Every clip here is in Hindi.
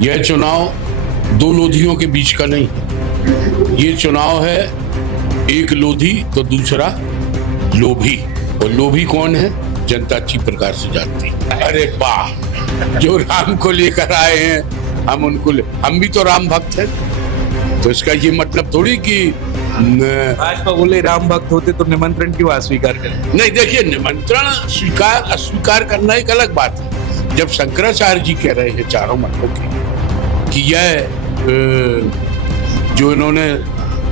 यह चुनाव दो लोधियों के बीच का नहीं है। ये चुनाव है एक लोधी तो दूसरा लोभी। और लोभी कौन है? जनता अच्छी प्रकार से जानती है। अरे वाह, जो राम को लेकर आए हैं हम भी तो राम भक्त हैं। तो इसका ये मतलब थोड़ी कि भाजपा बोले राम भक्त होते तो निमंत्रण क्यों अस्वीकार करें? नहीं, देखिए, निमंत्रण स्वीकार अस्वीकार करना एक अलग बात है। जब शंकराचार्य जी कह रहे हैं चारों मतों के कि यह जो इन्होंने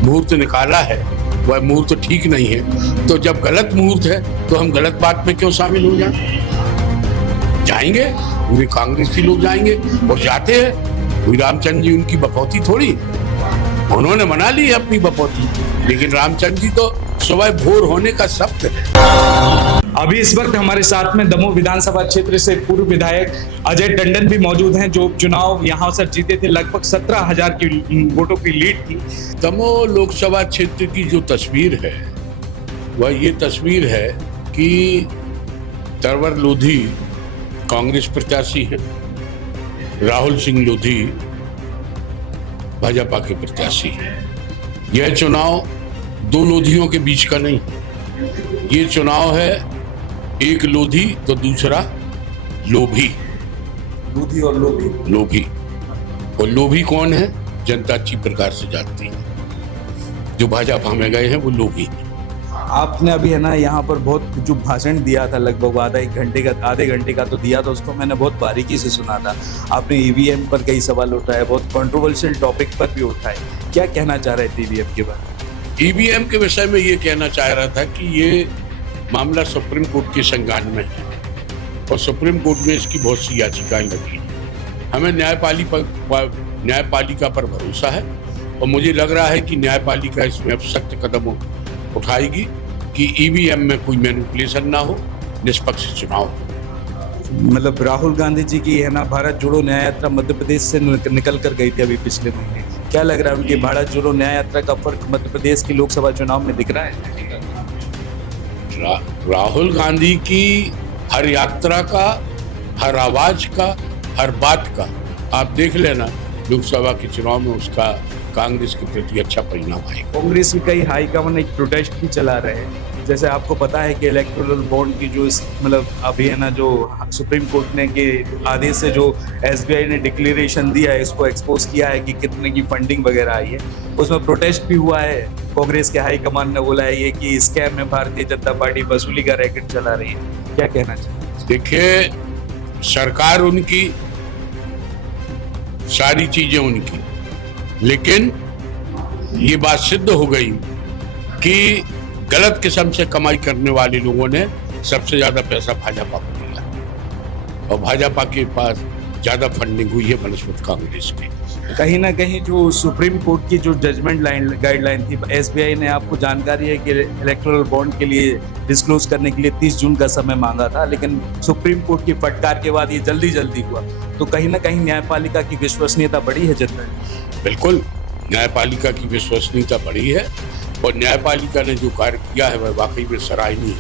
मुहूर्त निकाला है वह मुहूर्त ठीक नहीं है, तो जब गलत मुहूर्त है तो हम गलत बात में क्यों शामिल हो जाएंगे? पूरे कांग्रेस के लोग जाएंगे और जाते हैं। कोई रामचंद्र जी उनकी बकौती थोड़ी, उन्होंने मना ली है अपनी बकौती, लेकिन रामचंद्र जी तो सुबह भोर होने का शब्द है। अभी इस वक्त हमारे साथ में दमोह विधानसभा क्षेत्र से पूर्व विधायक अजय टंडन भी मौजूद हैं, जो चुनाव यहां से जीते थे। लगभग 17,000 की वोटों की लीड थी। दमोह लोकसभा क्षेत्र की जो तस्वीर है वह ये तस्वीर है कि तरवर लोधी कांग्रेस प्रत्याशी है, राहुल सिंह लोधी भाजपा के प्रत्याशी है। यह चुनाव दो लोधियों के बीच का नहीं है। ये चुनाव है एक लोधी तो दूसरा लोभी। लोधी और लोभी। और लोभी कौन है? जनता अच्छी प्रकार से जानती है। जो भाजपा में गए हैं वो लोभी हैं। आपने अभी है ना यहाँ पर बहुत जो भाषण दिया था, लगभग आधे घंटे का तो दिया था, उसको मैंने बहुत बारीकी से सुना था। आपने ईवीएम पर कई सवाल उठाए, बहुत कंट्रोवर्शियल टॉपिक पर भी उठाए। क्या कहना चाह रहे थे ईवीएम के बारे में? ईवीएम के विषय में ये कहना चाह रहा था कि ये मामला सुप्रीम कोर्ट के संज्ञान में है और सुप्रीम कोर्ट में इसकी बहुत सी याचिकाएं लगी। हमें न्यायपालिका पर भरोसा है और मुझे लग रहा है कि न्यायपालिका इसमें अब सख्त कदम उठाएगी कि ईवीएम में कोई मैनिपुलेशन ना हो, निष्पक्ष चुनाव हो। मतलब राहुल गांधी जी की है ना भारत जोड़ो न्याय यात्रा मध्य प्रदेश से निकल कर गई थी अभी पिछले महीने। क्या लग रहा है उनकी भारत जोड़ो न्याय यात्रा का फर्क मध्य प्रदेश की लोकसभा चुनाव में दिख रहा है? राहुल गांधी की हर यात्रा का, हर आवाज का, हर बात का आप देख लेना, लोकसभा के चुनाव में उसका कांग्रेस के प्रति अच्छा परिणाम आएगा। कांग्रेस की कई हाईकमान एक प्रोटेस्ट भी चला रहे हैं। जैसे आपको पता है कि इलेक्टोरल बॉन्ड की जो मतलब अभी है ना, जो सुप्रीम कोर्ट ने के आदेश से जो एसबीआई ने डिक्लेरेशन दिया है, इसको एक्सपोज किया है कि कितने की फंडिंग वगैरह आई है, उसमें प्रोटेस्ट भी हुआ है। कांग्रेस के हाईकमान ने बोला है ये कि स्कैम में भारतीय जनता पार्टी वसूली का रैकेट चला रही है। क्या कहना चाहिए? देखिए, सरकार उनकी, सारी चीजें उनकी, लेकिन ये बात सिद्ध हो गई कि गलत किस्म से कमाई करने वाले लोगों ने सबसे ज्यादा पैसा भाजपा को दिया और भाजपा के पास ज्यादा फंडिंग हुई है बनस्पत कांग्रेस की। कहीं ना कहीं जो सुप्रीम कोर्ट की जो जजमेंट गाइडलाइन थी, एसबीआई ने, आपको जानकारी है कि इलेक्टोरल बॉन्ड के लिए डिस्क्लोज करने के लिए 30 जून का समय मांगा था, लेकिन सुप्रीम कोर्ट की फटकार के बाद ये जल्दी हुआ। तो कहीं ना कहीं न्यायपालिका की विश्वसनीयता बढ़ी है जनता की। बिल्कुल, न्यायपालिका की विश्वसनीयता बढ़ी है और न्यायपालिका ने जो कार्य किया है वह वाकई में सराहनीय है।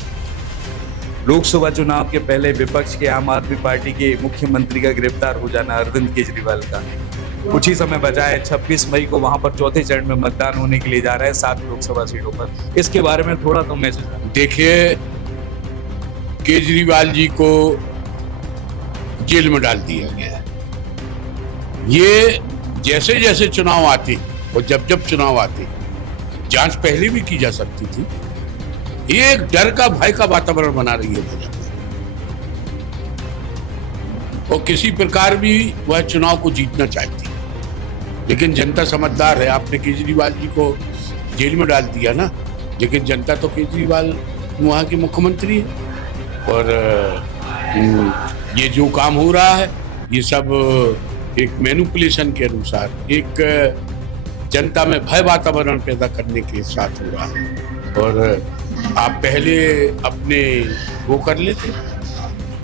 लोकसभा चुनाव के पहले विपक्ष के आम आदमी पार्टी के मुख्यमंत्री का गिरफ्तार हो जाना, अरविंद केजरीवाल का, कुछ ही समय बचा है। 26 मई को वहां पर चौथे चरण में मतदान होने के लिए जा रहा है 7 लोकसभा सीटों पर। इसके बारे में थोड़ा तो मैसेज। देखिए, केजरीवाल जी को जेल में डाल दिया गया है। ये जैसे जैसे चुनाव आते और जब चुनाव आते, जांच पहले भी की जा सकती थी। ये एक डर का, भय का वातावरण बना रही है भाजपा और किसी प्रकार भी वह चुनाव को जीतना चाहती है, लेकिन जनता समझदार है। आपने केजरीवाल जी को जेल में डाल दिया ना, लेकिन जनता तो केजरीवाल वहाँ के मुख्यमंत्री है और ये जो काम हो रहा है ये सब एक मैनिपुलेशन के अनुसार, एक जनता में भय वातावरण पैदा करने के साथ हो रहा है। और आप पहले अपने वो कर लेते,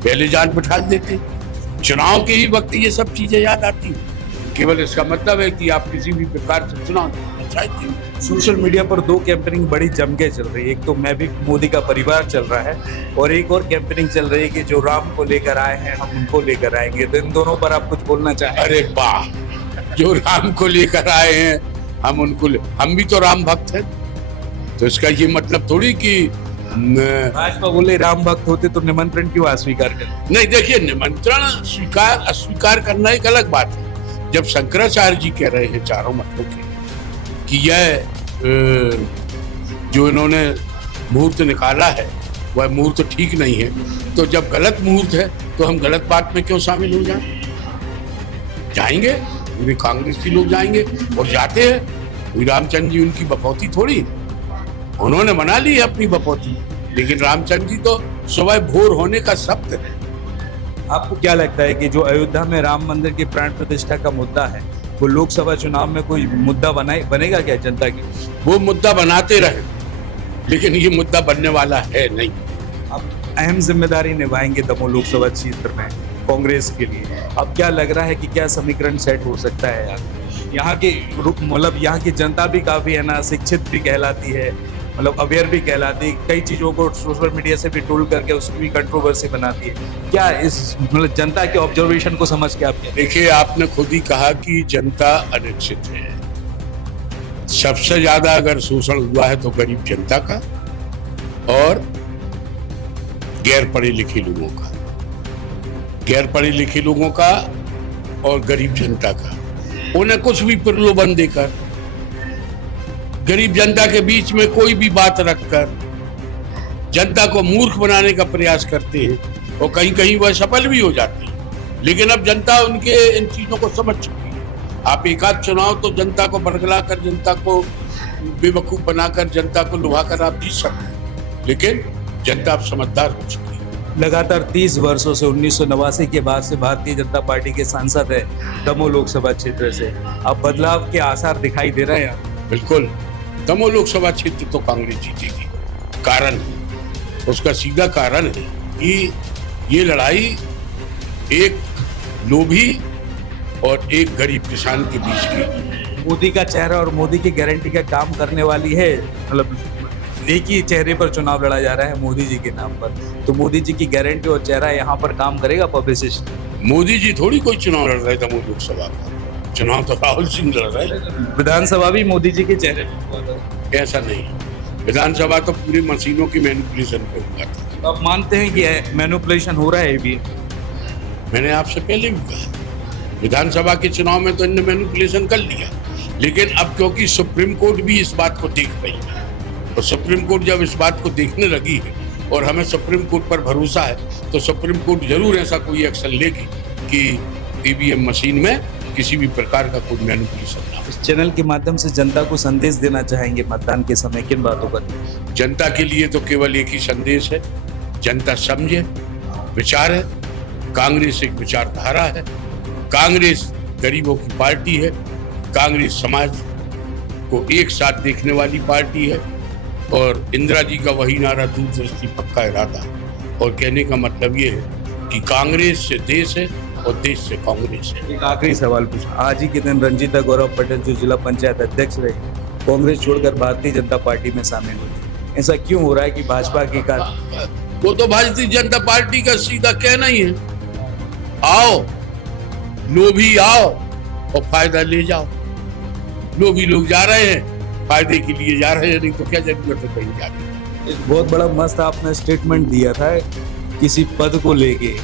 पहले जान बिठा देते, चुनाव के ही वक्त ये सब चीजें याद आती हैं। केवल इसका मतलब है कि आप किसी भी प्रकार से चुनाव चाहती हूँ। सोशल मीडिया पर दो कैंपेनिंग बड़ी जम के चल रही है, एक तो मैं भी मोदी का परिवार चल रहा है और एक और कैंपेनिंग चल रही है कि जो राम को लेकर आए हैं हम उनको लेकर आएंगे। तो इन दोनों पर आप कुछ बोलना चाहें? अरे वाह, जो राम को लेकर आए हैं हम भी तो राम भक्त हैं, तो इसका ये मतलब थोड़ी कि भाजपा बोले राम भक्त होते तो निमंत्रण क्यों अस्वीकार करते? नहीं, देखिए, निमंत्रण स्वीकार अस्वीकार करना एक अलग बात है। जब शंकराचार्य जी कह रहे हैं चारों मतों के कि यह जो इन्होंने मुहूर्त निकाला है वह मुहूर्त ठीक नहीं है, तो जब गलत मुहूर्त है तो हम गलत बात में क्यों शामिल हो जाएंगे? पूरे कांग्रेसी लोग जाएंगे और जाते हैं। कोई रामचंद्र जी उनकी बपौती थोड़ी है, उन्होंने मना ली है अपनी बपौती, लेकिन रामचंद्र जी तो सुबह भोर होने का शब्द है। आपको क्या लगता है कि जो अयोध्या में राम मंदिर की प्राण प्रतिष्ठा का मुद्दा है वो लोकसभा चुनाव में कोई मुद्दा बनेगा क्या जनता की? वो मुद्दा बनाते रहे, लेकिन ये मुद्दा बनने वाला है नहीं। आप अहम जिम्मेदारी निभाएंगे दमोह लोकसभा क्षेत्र में कांग्रेस के लिए। अब क्या लग रहा है कि क्या समीकरण सेट हो सकता है? यहाँ की मतलब यहाँ की जनता भी काफी है ना, शिक्षित भी कहलाती है, मतलब अवेयर भी कहलाती है, कई चीजों को सोशल मीडिया से भी टोल करके उसकी भी कंट्रोवर्सी बनाती है। क्या इस मतलब जनता के ऑब्जर्वेशन को समझ के आप देखिए, आपने खुद ही कहा कि जनता अनिश्चित है। सबसे ज्यादा अगर शोषण हुआ है तो गरीब जनता का और गैर पढ़े लिखे लोगों का, और गरीब जनता का। उन्हें कुछ भी प्रलोभन देकर गरीब जनता के बीच में कोई भी बात रखकर जनता को मूर्ख बनाने का प्रयास करते हैं और कहीं कहीं वह सफल भी हो जाते हैं। लेकिन अब जनता उनके इन चीजों को समझ चुकी है। आप एक आध चुनाव तो जनता को बरगला कर, जनता को बेवकूफ बनाकर, जनता को लुभाकर आप जीत सकते हैं, लेकिन जनता अब समझदार हो चुकी है। लगातार 30 वर्षों से 1989 के बाद से भारतीय जनता पार्टी के सांसद है दमोह लोकसभा क्षेत्र से। अब बदलाव के आसार दिखाई दे रहे हैं? बिल्कुल, दमोह लोकसभा क्षेत्र तो कांग्रेस जीतेगी। कारण, उसका सीधा कारण है कि ये लड़ाई एक लोभी और एक गरीब किसान के बीच की। मोदी का चेहरा और मोदी की गारंटी का काम करने वाली है, मतलब एक ही चेहरे पर चुनाव लड़ा जा रहा है मोदी जी के नाम पर, तो मोदी जी की गारंटी और चेहरा यहाँ पर काम करेगा पब्लिसिस्ट? मोदी जी थोड़ी कोई चुनाव लड़ रहे दमोह लोकसभा का, चुनाव तो राहुल सिंह लड़ रहे। विधानसभा भी मोदी जी के चेहरे पर? ऐसा नहीं, विधानसभा तो पूरी मशीनों की मैनिपुलेशन पे हुआ था। आप मानते हैं कि मैनिपुलेशन हो रहा है भी? मैंने आपसे पहले भी कहा, विधानसभा के चुनाव में तो इन्होंने मैनिपुलेशन कर लिया, लेकिन अब क्योंकि सुप्रीम कोर्ट भी इस बात को देख रही है, और सुप्रीम कोर्ट जब इस बात को देखने लगी है और हमें सुप्रीम कोर्ट पर भरोसा है, तो सुप्रीम कोर्ट जरूर ऐसा कोई एक्शन लेगी कि ईवीएम मशीन में किसी भी प्रकार का कोई मैनिपुलेशन ना हो। इस चैनल के माध्यम से जनता को संदेश देना चाहेंगे मतदान के समय किन बातों पर? जनता के लिए तो केवल एक ही संदेश है, जनता समझे, विचार है। कांग्रेस एक विचारधारा है, कांग्रेस गरीबों की पार्टी है, कांग्रेस समाज को एक साथ देखने वाली पार्टी है, और इंदिरा जी का वही नारा, दूरदृष्टि पक्का इरादा। और कहने का मतलब ये है कि कांग्रेस से देश है और देश से कांग्रेस है। एक आखिरी सवाल पूछा, आज ही के दिन रंजीता गौरव पटेल जो जिला पंचायत अध्यक्ष रहे, कांग्रेस छोड़कर भारतीय जनता पार्टी में शामिल हुई। ऐसा क्यों हो रहा है कि भाजपा के कारण? वो तो भारतीय जनता पार्टी का सीधा कहना ही है, आओ लोभी आओ और फायदा ले जाओ। लोभी लोग जा रहे हैं, फायदे के लिए जा रहे हैं, नहीं तो क्या जरूरत है कहीं जाने। एक बहुत बड़ा मस्त आपने स्टेटमेंट दिया था किसी पद को लेके।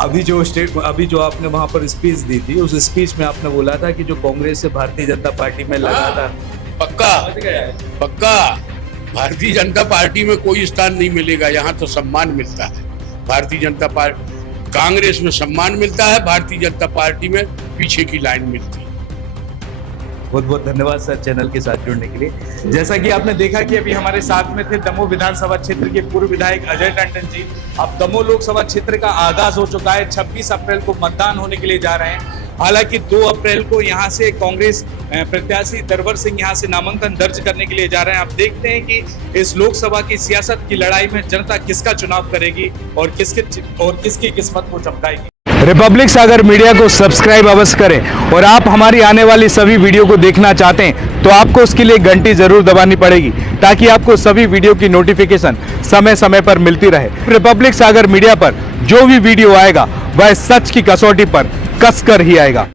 अभी जो आपने वहां पर स्पीच दी थी, उस स्पीच में आपने बोला था कि जो कांग्रेस से भारतीय जनता पार्टी में लगा था, पक्का भारतीय जनता पार्टी में कोई स्थान नहीं मिलेगा। यहाँ तो सम्मान मिलता है भारतीय जनता पार्टी, कांग्रेस में सम्मान मिलता है, भारतीय जनता पार्टी में पीछे की लाइन मिलती है। बहुत बहुत धन्यवाद सर चैनल के साथ जुड़ने के लिए। जैसा कि आपने देखा कि अभी हमारे साथ में थे दमोह विधानसभा क्षेत्र के पूर्व विधायक अजय टंडन जी। अब दमोह लोकसभा क्षेत्र का आगाज हो चुका है, 26 अप्रैल को मतदान होने के लिए जा रहे हैं। हालांकि 2 अप्रैल को यहां से कांग्रेस प्रत्याशी दरवर सिंह यहां से नामांकन दर्ज करने के लिए जा रहे हैं। आप देखते हैं कि इस लोकसभा की सियासत की लड़ाई में जनता किसका चुनाव करेगी और किसकी किस्मत को चमकाएगी। रिपब्लिक सागर मीडिया को सब्सक्राइब अवश्य करें और आप हमारी आने वाली सभी वीडियो को देखना चाहते हैं तो आपको उसके लिए घंटी जरूर दबानी पड़ेगी ताकि आपको सभी वीडियो की नोटिफिकेशन समय समय पर मिलती रहे। रिपब्लिक सागर मीडिया पर जो भी वीडियो आएगा वह सच की कसौटी पर कसकर ही आएगा।